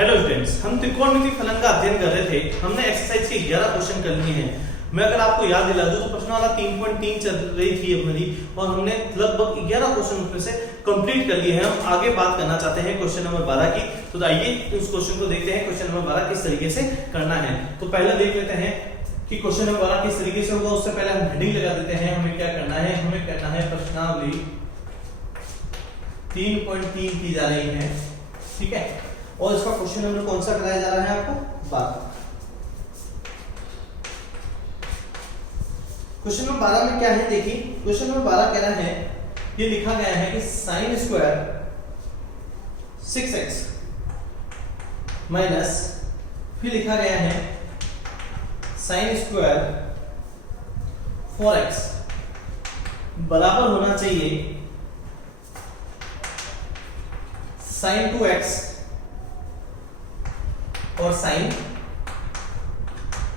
Hello students, हम त्रिकोणमिति फलन का अध्ययन कर रहे थे। हमने एक्सरसाइज के 11 क्वेश्चन कर लिए हैं। मैं अगर आपको याद दिला दूं तो प्रश्न वाला 3.3 चल रही थी हमारी और हमने लगभग 11 क्वेश्चन उसमें से कंप्लीट कर लिए हैं। हम आगे बात करना चाहते हैं क्वेश्चन नंबर 12 की। तो आइए उस क्वेश्चन को देखते हैं, क्वेश्चन नंबर 12 किस तरीके से करना है। तो पहले देख लेते हैं कि क्वेश्चन नंबर 12 किस तरीके से होगा। उससे पहले हम हेडिंग लगा देते हैं। हमें क्या करना है, हमें करना है प्रश्नावली 3.3 की जा रही है, ठीक है। और इसका क्वेश्चन नंबर कौन सा कराया जा रहा है आपको, 12। क्वेश्चन नंबर 12 में क्या है देखिए, क्वेश्चन नंबर 12 कह रहा है, ये लिखा गया है कि साइन स्क्वायर 6x माइनस, फिर लिखा गया है साइन स्क्वायर 4x बराबर होना चाहिए साइन 2x और साइन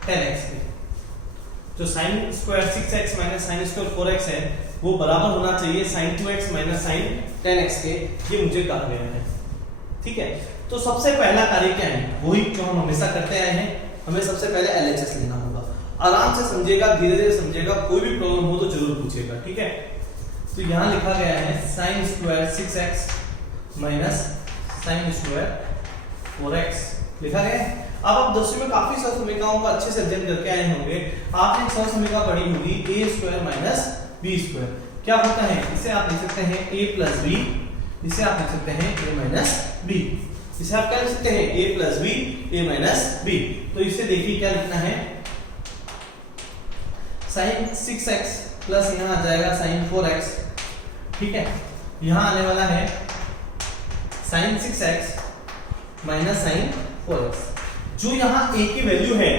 10x के। जो sine square 6x minus sine square 4x है वो बराबर होना चाहिए sign 2x minus sign 10x के। ये मुझे कहा गया है, ठीक है। तो सबसे पहला कार्य क्या है, वही जो हम हमेशा करते आए हैं। हमें सबसे पहले LHS लेना होगा। आराम से समझिएगा, धीरे धीरे समझिएगा, कोई भी प्रॉब्लम हो तो जरूर पूछिएगा, ठीक है। तो यहां लिखा गया है sine square 6x minus sine square 4x लिखा गया है। अब आप 10वीं में काफी सहसमीकाओं का अच्छे से अध्ययन करके आए होंगे। आपने सहसमीका पढ़ी होगी a square minus b square. क्या होता है, इसे आप लिख सकते हैं a प्लस b, इसे आप लिख सकते हैं a माइनस b। इसे आप क्या लिख सकते हैं, a plus b, a minus b। तो इसे देखिए क्या लिखना है, साइन 6x प्लस यहां आ जाएगा साइन 4x, ठीक है। यहां आने वाला है sign 6x minus sign 4x। जो यहाँ a की वैल्यू है,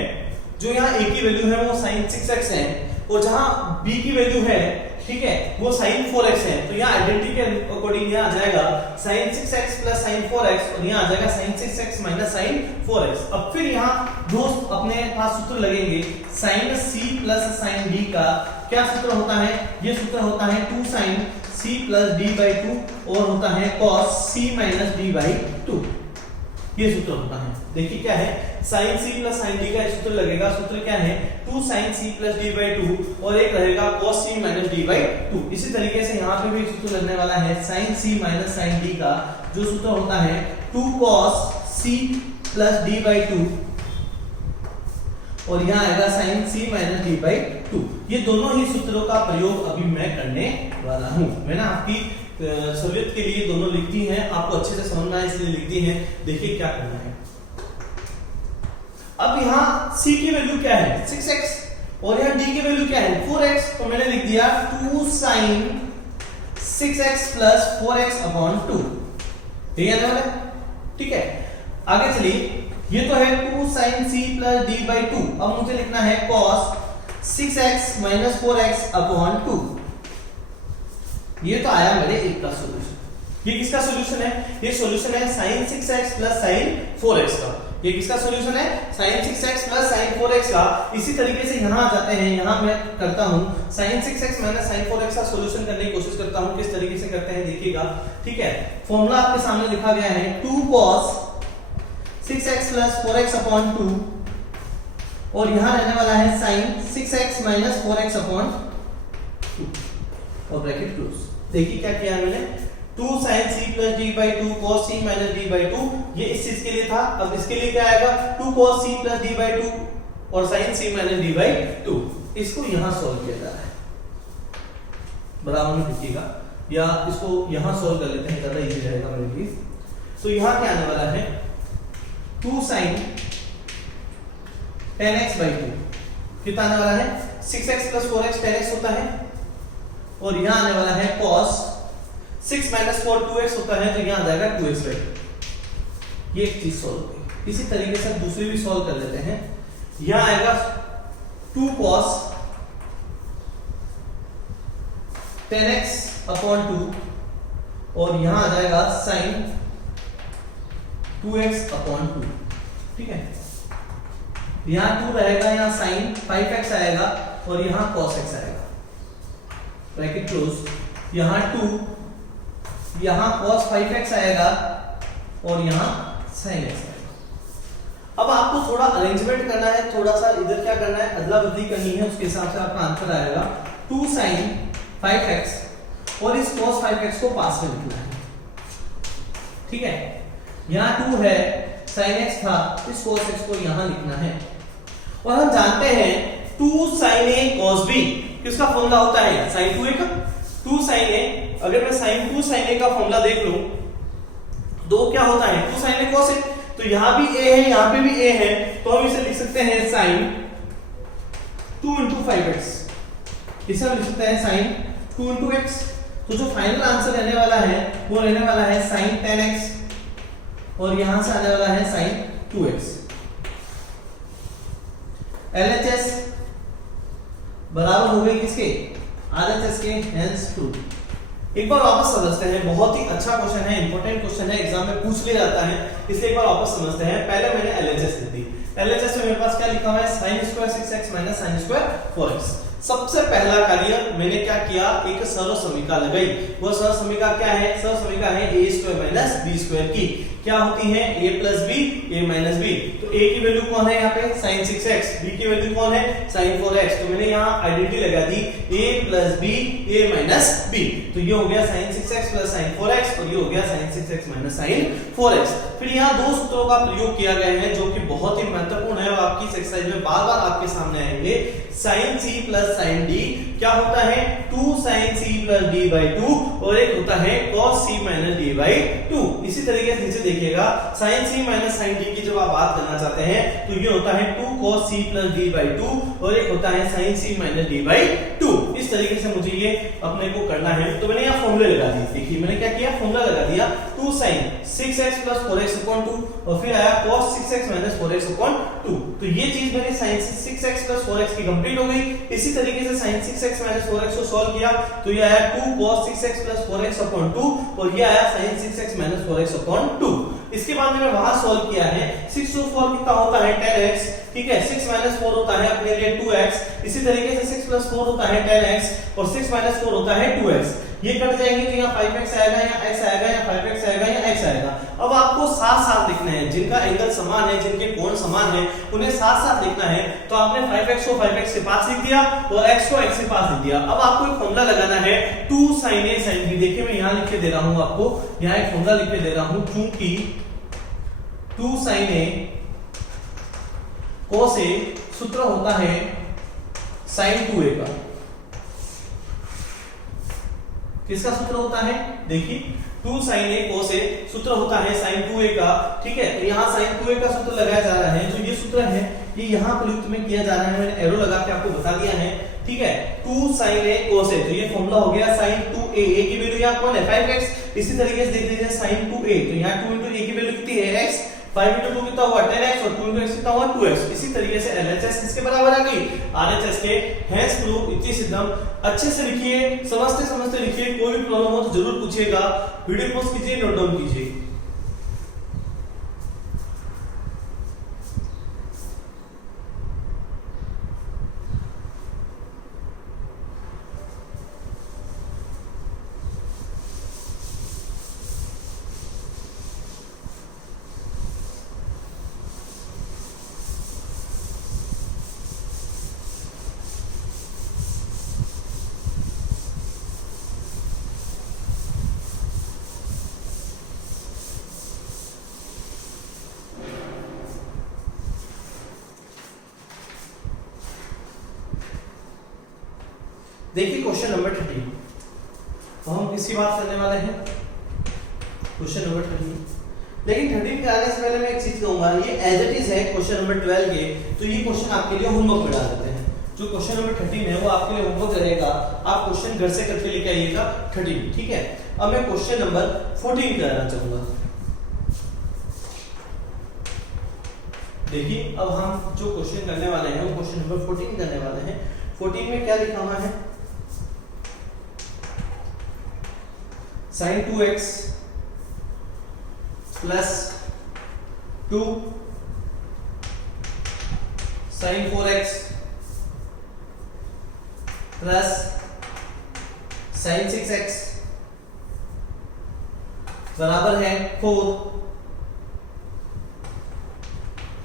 जो यहाँ a की वैल्यू है वो साइन 6x है, और जहां b की वैल्यू है, ठीक है, वो साइन 4x है। तो यहाँ आइडेंटिटी के अकॉर्डिंग यहाँ आ जाएगा sign 6x plus sign 4x, और यहाँ आ जाएगा sign 6x minus sign 4x। अब फिर यहाँ दो अपने पास सूत्र लगेंगे। Sine c plus sine d का क्या सूत्र होता है, ये सूत्र होता है 2 sine c plus d by 2, और होता है cos c minus d by 2। ये सूत्र होता है। देखिए क्या है, sin c plus sin d का सूत्र लगेगा। सूत्र क्या है, 2 sin c plus d by 2, और एक रहेगा cos c minus d by 2। इसी तरीके से यहाँ पे भी सूत्र लगने वाला है sin c minus sin d का, जो सूत्र होता है 2 cos c plus d by 2, और यहाँ आएगा sin c minus d by 2। ये दोनों ही सूत्रों का प्रयोग अभी मैं करने वाला हूँ। मैंने आपकी सहूलियत के लिए दोनों लिखती हैं, आपको अच्छे से समझना है इसलिए लिखती हैं। देखिए क्या करना है। अब यहाँ c की वैल्यू क्या है, 6x, और यहाँ d की वैल्यू क्या है, 4x। तो मैंने लिख दिया 2 sin 6x plus 4x upon 2। ठीक है ना, ठीक है। आगे चलिए, ये तो है 2 sin c plus d by 2। अब मुझे लिखना है cos 6x minus 4x upon 2। ये तो आया मेरे एक का सॉल्यूशन। ये किसका सॉल्यूशन है, ये सॉल्यूशन है sin 6x plus sin 4x का। ये किसका सॉल्यूशन है, sin 6x plus sin 4x का। इसी तरीके से यहां आ जाते हैं, यहां मैं करता हूं sin 6x minus sin 4x का सॉल्यूशन करने की कोशिश करता हूं। किस तरीके से करते हैं देखिएगा, ठीक है। फॉर्मूला आपके सामने लिखा गया है 2 cos 6x plus 4x upon 2, और यहां रहने वाला है sin 6x minus 4x upon 2, और ब्रैकेट क्लोज। देखिए क्या किया मैंने, 2 sin c plus d by 2 cos c minus d by 2। ये इस चीज के लिए था। अब इसके लिए क्या आएगा, 2 cos c plus d by 2 और sin c minus d by 2। इसको यहां सॉल्व किया जा रहा है, बराबर में लिखिएगा, या इसको यहां सॉल्व कर लेते हैं, ज्यादा इजी रहेगा मेरे लिए। तो यहां क्या आने वाला है, 2 sin 10x बाई 2 कितना आने वाला है, 6x प्लस 4x 10x होता है, और यहां आने वाला है cos 6 माइनस 4 2x होता है, तो यहां आ जाएगा 2x बाई 2। ये एक चीज सॉल्व हो गई। इसी तरीके से दूसरी भी सॉल्व कर लेते हैं। यहां आएगा 2 cos 10x अपॉन 2, और यहां आ जाएगा sin 2x अपॉन 2, ठीक है। यहां 2 रहेगा, यहां sin 5x आएगा, और यहां cos x आएगा, ब्रैकेट क्लोज। यहां 2, यहां cos 5x आएगा, और यहां sin x आएगा। अब आपको थोड़ा अरेंजमेंट करना है, थोड़ा सा इधर क्या करना है, अदला बदली करनी है, उसके हिसाब से आपका आंसर आएगा 2 sin 5x और इस cos 5x को पास में लिखना है। ठीक है, यहाँ 2 है, sin x था, इस cos x को यहाँ लिखना है। और हम जानते हैं 2 sin a cos b किसका फॉर्मूला होता है, sin 2a का। 2 sin a, अगर मैं sin 2 sin a का फॉर्मूला देख लूं, दो क्या होता है 2 sin a cos a, तो यहां भी a है, यहां पे भी a है, तो हम इसे लिख सकते हैं sin 2 into 5x, इसे हम लिख सकते हैं sin 2 into x। तो जो फाइनल आंसर रहने वाला है वो रहने वाला है sin 10x और यहां से आने वाला है sin 2x। LHS बराबर हो गई किसके, RHS के, hence 2। एक बार वापस समझते हैं, बहुत ही अच्छा क्वेश्चन है, इंपॉर्टेंट क्वेश्चन है, एग्जाम में पूछ लिया जाता है, इसलिए एक बार वापस समझते हैं। पहले मैंने LHS लिख दी, LHS में मेरे पास क्या लिखा हुआ है, sin square 6x minus sin square 4x। सबसे पहला कार्य मैंने क्या किया, एक सरल समीकरण लगाई। वो सरल समीकरण क्या है, सरल समीकरण है a square minus b square की, क्या होती है a plus b, a minus b। तो a की वैल्यू कौन है यहाँ पे, sin 6x, b की वैल्यू कौन है, sin 4x। तो मैंने यहाँ आइडेंटिटी लगा दी a plus b, a minus b। तो ये हो गया sin 6x plus sin 4x और ये हो गया sin 6x minus sin 4x। फिर यहाँ दो सूत्रों का प्रयोग किया गया है जो कि बहुत ही महत्वपूर्ण है और आपकी एक्सरसाइज में बार-बार आपके सामने आएंगे। sin c plus sin d क्या होता है, 2 sin c plus d by 2 और एक होता है cos c minus d by 2। इसी तरीके से नीचे देखिएगा sin c minus sin d की जब आप बात करना चाहते हैं तो ये होता है 2 cos c plus d by 2 और एक होता है sin c minus d by 2। इस तरीके से मुझे ये अपने को करना है। तो मैंने यहाँ फॉर्मूले लगा दिए, देखिए मैंने क्या किया, फॉर्मूला लगा दिया 2 sin 6x plus 4x upon 2 और फिर आया cos 6x minus 4x upon 2। तो ये चीज मेरी sin 6x प्लस 4x की कंप्लीट हो गई। इसी तरीके से sin 6x माइनस 4x को सॉल्व किया तो ये आया 2 cos 6x plus 4x upon 2 और ये आया sin 6x minus 4x upon 2। इसके बाद मैंने वहां सॉल्व किया है, 6 to 4 कितना होता है 10x, ठीक है, 6 माइनस 4 होता है अपने लिए 2x, इसी तरीके से 6 प्लस 4 होता है 10x और 6 माइनस 4 होता है 2x। ये कट जाएंगे तो यहाँ 5x आएगा, यहाँ x आएगा, यहाँ 5x आएगा, यहाँ x आएगा। अब आपको साथ साथ लिखना है, जिनका एंगल समान है, जिनके कोण समान है, उन्हें साथ साथ लिखना है। तो आपने 5x को 5x के पास लिख दिया और x को x के पास लिख दिया। अब आपको एक फॉर्मूला लगाना है 2 sin a sin b। देखिए मैं यहाँ लिख के दे रहा हूँ आपको, यहाँ एक फॉर्मूला लिख के दे रहा हूँ, क्योंकि 2 sin a cos a सूत्र होता है sin 2a का। किसका सूत्र होता है, देखिए 2 sin a cos a सूत्र होता है sin 2a का, ठीक है। तो यहाँ sin 2a का सूत्र लगाया जा रहा है, जो ये सूत्र है ये यहाँ प्रयुक्त में किया जा रहा है, मैंने एरो लगा के आपको बता दिया है, ठीक है। 2 sin a cos a, तो ये फॉर्मूला हो गया sin 2a, a की वैल्यू यहाँ कौन है 5x। इसी तरीके से देख लीजिए sin 2a, तो यहाँ 2 into a की वैल्यू कितनी है x, 5 into 2 कितना हुआ 10x और 2 into x कितना हुआ 2x। इसी तरीके से LHS किसके बराबर आ गई, RHS के। हैंस प्रूफ इतनी सिद्धम अच्छे से लिखिए, समझते समझते लिखिए, कोई भी प्रॉब्लम हो तो जरूर पूछिएगा, वीडियो पॉज कीजिए, नोट डाउन कीजिए। देखिए क्वेश्चन नंबर 13, तो हम किसकी बात करने वाले हैं, क्वेश्चन नंबर 13। लेकिन 13 के आने से पहले मैं एक चीज कहूंगा, ये एज इट इज है क्वेश्चन नंबर 12 के, तो ये क्वेश्चन आपके लिए होमवर्क में डाल देते हैं। जो क्वेश्चन नंबर 13 है वो आपके लिए होमवर्क रहेगा, आप क्वेश्चन घर से करके लेके आइएगा 13, ठीक है। अब मैं क्वेश्चन नंबर 14 कराना चाहूंगा। देखिए अब हम जो क्वेश्चन करने वाले हैं वो क्वेश्चन नंबर 14 करने वाले हैं। 14 में क्या लिखा हुआ है, sin 2x plus 2 sin 4x plus sin 6x बराबर है 4।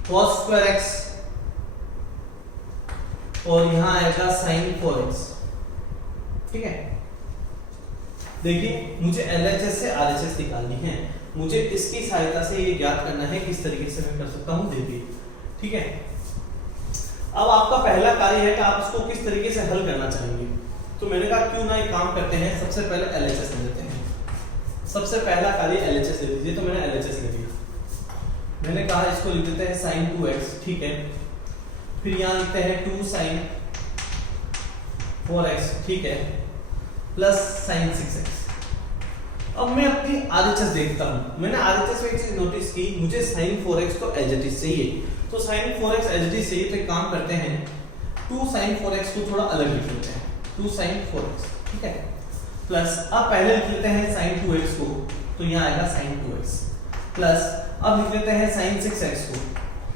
cos स्क्वायर x और यहां आएगा sin 4x। ठीक है, देखिए मुझे LHS से RHS निकालनी है, मुझे इसकी सहायता से ये ज्ञात करना है किस तरीके से मैं कर सकता हूं। देखिए ठीक है, अब आपका पहला कार्य है कि आप इसको किस तरीके से हल करना चाहेंगे। तो मैंने कहा क्यों ना एक काम करते हैं, सबसे पहले LHS ले लेते हैं। सबसे पहला कार्य LHS ले लीजिए, तो मैंने LHS ले लिया। मैंने कहा इसको लिख देते हैं sin 2x। ठीक है, फिर यहां लिखते हैं 2 sin 4x। ठीक है, प्लस sin 6x। अब मैं अपनी RHS देखता हूं। मैंने RHS में एक चीज नोटिस की, मुझे sin 4x तो एज इट इज चाहिए, तो sin 4x as it is चाहिए। तो एक काम करते हैं, 2 sin 4x को थोड़ा अलग लिख लेते हैं, 2 sin 4x। ठीक है, प्लस अब पहले लिख लेते हैं sin 2x को, तो यहाँ आएगा sin 2x, प्लस अब लिख लेते हैं sin 6x को,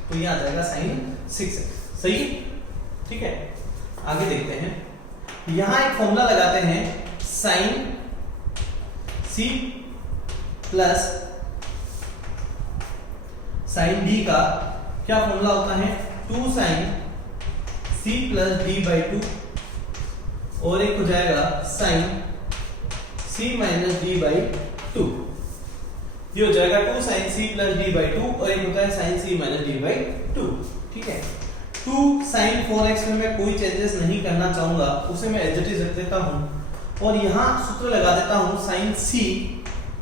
तो यहाँ आ जाएगा sin 6x। सही है, ठीक है। आगे देखते हैं, यहाँ एक फॉर्मूला लगाते हैं sin c plus sin d का क्या फॉर्मूला होता है, 2 sin c plus d by 2, और एक हो जाएगा sin c minus d by 2। ये हो जाएगा 2 sin c plus d by 2, और एक होता है sin c minus d by 2। ठीक है, 2 sin 4x में मैं कोई चेंजेस नहीं करना चाहूंगा, उसे मैं एज इट इज रख देता हूं, और यहां सूत्र लगा देता हूं sin c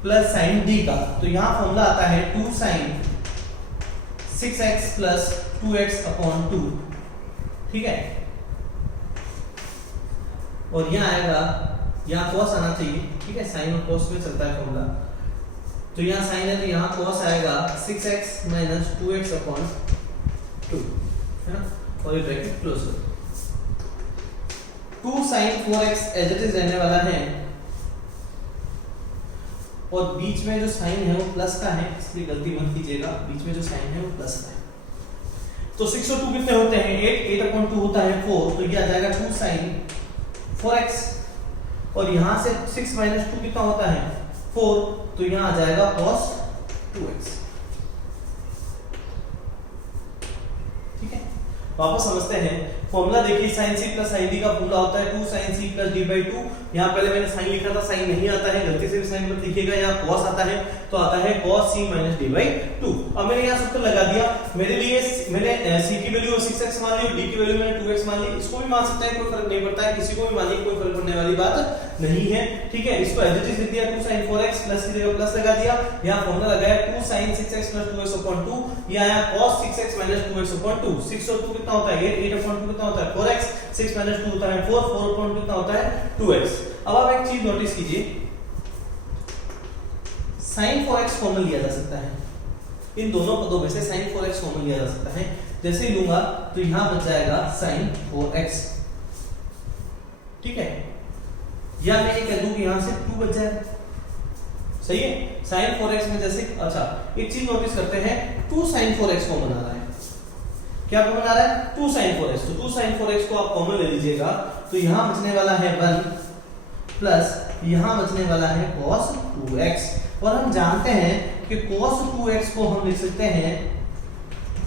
plus sin d का। तो यहां फॉर्मूला आता है 2 sin 6x plus 2x upon 2। ठीक है, और यहाँ आएगा, यहाँ cos आना चाहिए। ठीक है, sin और cos में चलता है फॉर्मूला, तो यहाँ sin है तो यहाँ cos आएगा 6x माइनस 2x अपॉन 2, है ना, और ये ब्रैकेट क्लोज कर दो। 2 sin 4x as it is रहने वाला है, और बीच में जो साइन है वो प्लस का है, इसलिए गलती मत कीजिएगा, बीच में जो साइन है वो प्लस का है। तो 6 और 2 कितने होते हैं, 8 अपॉन 2 होता है 4, तो ये आ जाएगा 2 sin 4x, और यहां से 6 माइनस 2 कितना होता है 4, तो यहां आ जाएगा cos 2x। ठीक है, वापस समझते हैं फॉर्मूला। देखिए sin c plus sin d का फॉर्मूला होता है 2 sin c plus d by 2। यहाँ पहले मैंने sin लिखा था, sin नहीं आता है, गलती से भी sin मत लिखिएगा। यहाँ cos आता है, तो आता है cos c minus d by 2। अब मैंने यहाँ सूत्र लगा दिया, मेरे लिए मैंने c की वैल्यू 6x मान ली और d की वैल्यू मैंने 2x मान ली। इसको भी मान सकते हैं, कोई फर्क नहीं पड़ता है, किसी को भी मानिए, कोई फर्क पड़ने वाली बात नहीं है। ठीक है, इसको एज इट इज लिख दिया, 2 sin 4x प्लस की जगह प्लस लगा दिया, यहाँ फॉर्मूला लगाया 2 sin 6x plus 2x upon 2, ये आया cos 6x minus 2x upon 2। 6 और 2 कितना होता है 8 अपॉन 2 कितना होता है 4x, 6 माइनस 2 होता है 4, 4 अपॉन 2 कितना होता है 2x। अब आप एक चीज नोटिस कीजिए, sin 4x कॉमन लिया जा सकता है, इन दोनों पदों में से sin 4x कॉमन लिया जा सकता है। जैसे ही लूंगा तो यहां बच जाएगा sin 4x। ठीक है, या मैं ये कह दूं कि यहां से 2 बच जाए, सही है। sin 4x में जैसे, अच्छा एक चीज नोटिस करते हैं, 2 sin 4x कॉमन आ रहा है। क्या कॉमन आ रहा है 2 sin 4x, तो 2 sin 4x को आप कॉमन ले लीजिएगा, तो यहां बचने वाला है 1 प्लस यहां बचने वाला है cos 2x, और हम जानते हैं कि cos 2x को हम लिख सकते हैं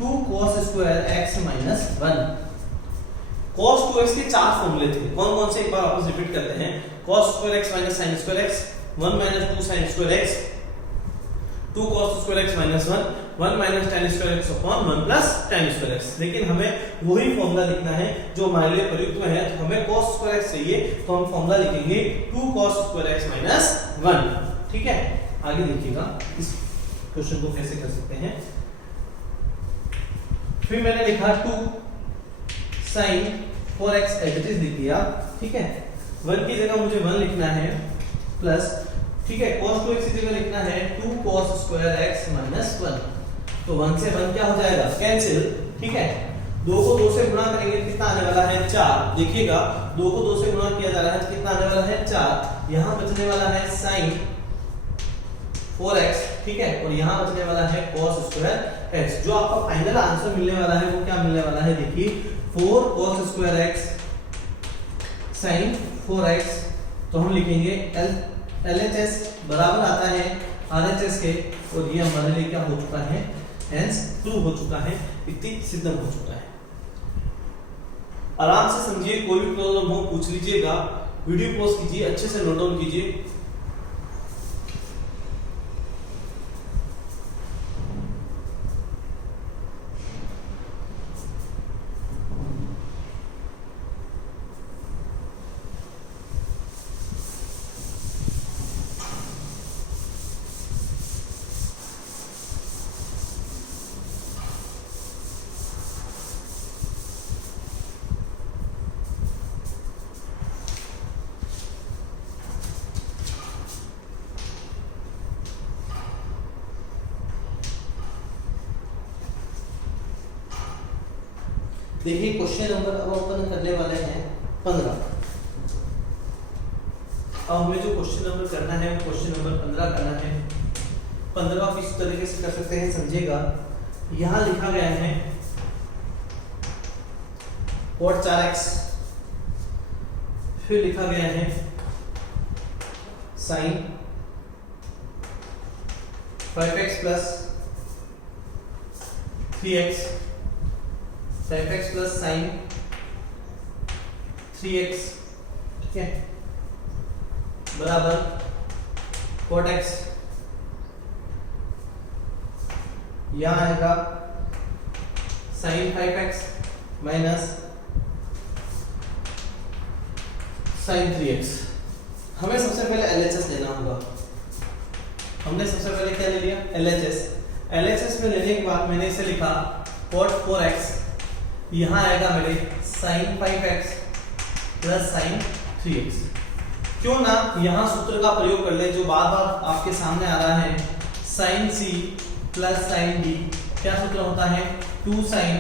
2 cos square x minus 1। cos 2x के 4 फॉर्मूले थे, कौन कौन से एक बार वापस रिपीट करते हैं। cos square x minus sin square x, 1 minus 2 sin square x, 2 cos square x minus 1, 1 minus tan square x upon 1 plus tan square x। लेकिन हमें वही फॉर्मूला लिखना है जो हमारे लिए प्रयुक्त में है, तो हमें cos स्क्वायर x चाहिए, तो हम फॉर्मूला लिखेंगे 2 cos स्क्वायर x माइनस 1। ठीक है, आगे देखिएगा इस क्वेश्चन को कैसे कर सकते हैं। फिर मैंने लिखा 2 sin 4x as it is लिख दिया। ठीक है, 1 की जगह मुझे 1 लिखना है, प्लस ठीक है cos 2x की जगह लिखना है 2 cos स्क्वायर x माइनस 1। तो 1 से 1 क्या हो जाएगा कैंसिल। ठीक है, 2 को 2 से गुणा करेंगे तो कितना आने वाला है 4। देखिएगा 2 को 2 से गुणा किया जा रहा है तो कितना आने वाला है 4। यहां बचने वाला है sin 4x। ठीक है, और यहां बचने वाला है cos स्क्वायर x। जो आपका फाइनल आंसर मिलने वाला है वो क्या मिलने वाला है, देखिए 4 cos square x sin 4x। तो हम लिखेंगे LHS बराबर आता है RHS के, और ये हमारे लिए क्या हो चुका है हेंस प्रूव हो चुका है, इतनी सिद्ध हो चुका है। आराम से समझिए, कोई भी प्रॉब्लम हो पूछ लीजिएगा, वीडियो पॉज कीजिए, अच्छे से नोट डाउन कीजिए। देखिए क्वेश्चन नंबर अब अपन करने वाले हैं 15। अब हमें जो क्वेश्चन नंबर करना है वो क्वेश्चन नंबर 15 करना है। 15 किस तरीके से कर सकते हैं समझिएगा। यहाँ लिखा गया है cot 4x, फिर लिखा गया है sin 5x plus 3x, 5x plus sin 3x, ठीक है, बराबर cot x, यहाँ आएगा sin 5x minus sin 3x। हमें सबसे पहले LHS लेना होगा। हमने सबसे पहले क्या ले लिया? LHS। LHS में लेने के बाद मैंने इसे लिखा cot 4x, यहाँ आएगा मेरे sin 5x plus sin 3x। क्यों ना यहाँ सूत्र का प्रयोग कर ले जो बार बार आपके सामने आ रहा है, sin c plus sin d। क्या सूत्र होता है? 2 sin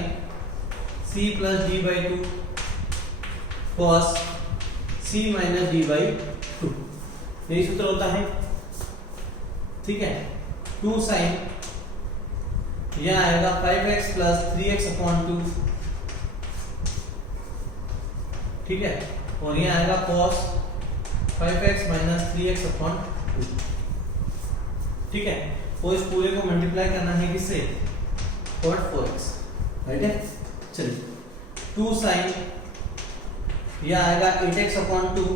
c plus d by 2 cos c minus d by 2, यही सूत्र होता है, ठीक है। 2 sin, यह आएगा 5x प्लस 3x अपॉन 2, ठीक है, और ये आएगा cos 5x minus 3x upon 2, ठीक है। और इस पूरे को मल्टीप्लाई करना है किससे? cot 4x, राइट है। चलिए 2 sin, यह आएगा 8x अपॉन 2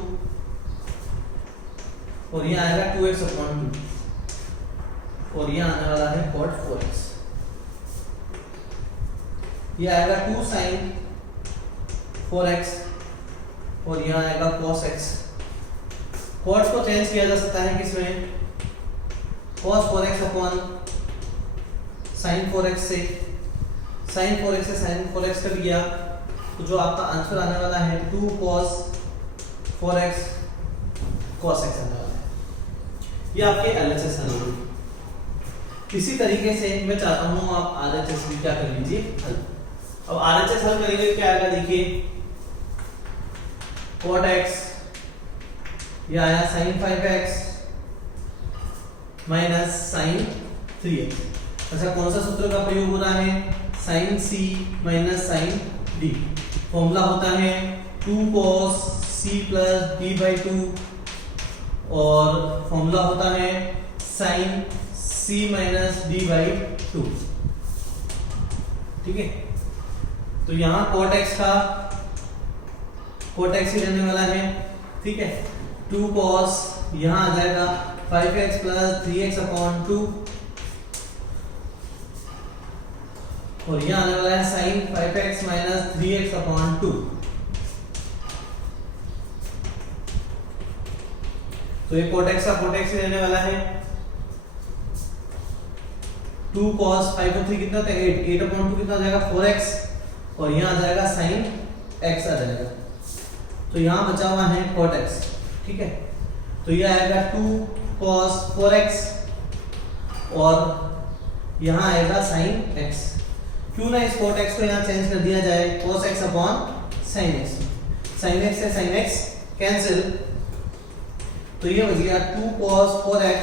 और यह आएगा 2x अपॉन 2 और यह आने वाला है cot 4x। यह आएगा 2 sin 4x और यहाँ आएगा cos x। cos को चेंज किया जा सकता है किसमें? cos 4x upon sin 4x से, sin 4x से sin 4x कर दिया तो जो आपका आंसर आने वाला है 2 cos 4x cos x आने वाला है। ये आपके LHS हल होगी। इसी तरीके से मैं चाहता हूँ आप RHS भी क्या कर लीजिए हल। अब RHS हल करेंगे क्या आएगा? देखिए cot x, यह आया sin 5x minus sin 3x। अच्छा, कौन सा सूत्र का प्रयोग हो रहा है? sin c minus sin d। Formula होता है 2 cos c plus d by 2 और फॉर्मूला होता है sin c minus d by 2, ठीक है। तो यहाँ cot x का cot x ही रहने वाला है, ठीक है। 2 cos, यहाँ आ जाएगा 5x प्लस 3x अपॉन 2 और यहाँ आने वाला है sin 5x minus 3x upon 2। तो ये cot x का cot x ही रहने वाला है। 2 cos 5 और 3 कितना होता है? 8 अपॉन 2 कितना आ जाएगा? 4x और यहाँ आ जाएगा sin x आ जाएगा। तो यहाँ बचा हुआ है cot x, ठीक है। तो ये आएगा 2 cos 4x और यहाँ आएगा sin x। क्यों ना इस cot x को यहाँ चेंज कर दिया जाए cos x upon sin x। sin x से sin x कैंसिल, तो ये बच गया 2 cos 4x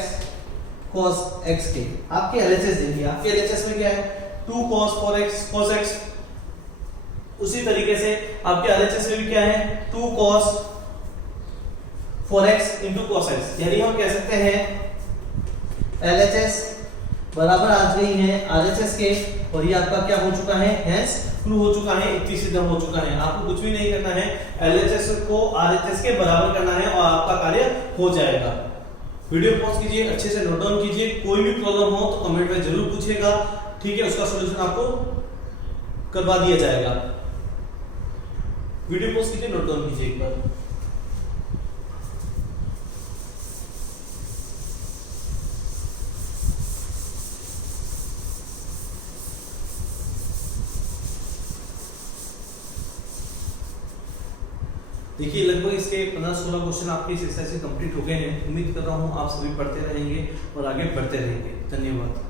cos x के। आपके LHS देखिए, आपके LHS में क्या है? 2 cos 4x cos x। उसी तरीके से आपके RHS में भी क्या है? 2 cos 4x into cos x। यानी हम कह सकते हैं LHS बराबर आ गई है आरएचएस के, और ये आपका क्या हो चुका है, हैंस प्रूव हो चुका है, 31 सिद्धांत हो चुका है। आपको कुछ भी नहीं करना है, एलएचएस को आरएचएस के बराबर करना है और आपका कार्य हो जाएगा। वीडियो पॉज कीजिए, अच्छे से नोट डाउन कीजिए, कोई भी प्रॉब्लम हो तो कमेंट में जरूर पूछिएगा, ठीक है, उसका सॉल्यूशन आपको करवा दिया जाएगा। वीडियो पॉज कीजिए, नोट डाउन कीजिए एक बार। देखिए लगभग इसके 15-16 क्वेश्चन आपके इस एक्सरसाइज से कंप्लीट हो गए हैं। उम्मीद कर रहा हूं आप सभी पढ़ते रहेंगे और आगे बढ़ते रहेंगे। धन्यवाद।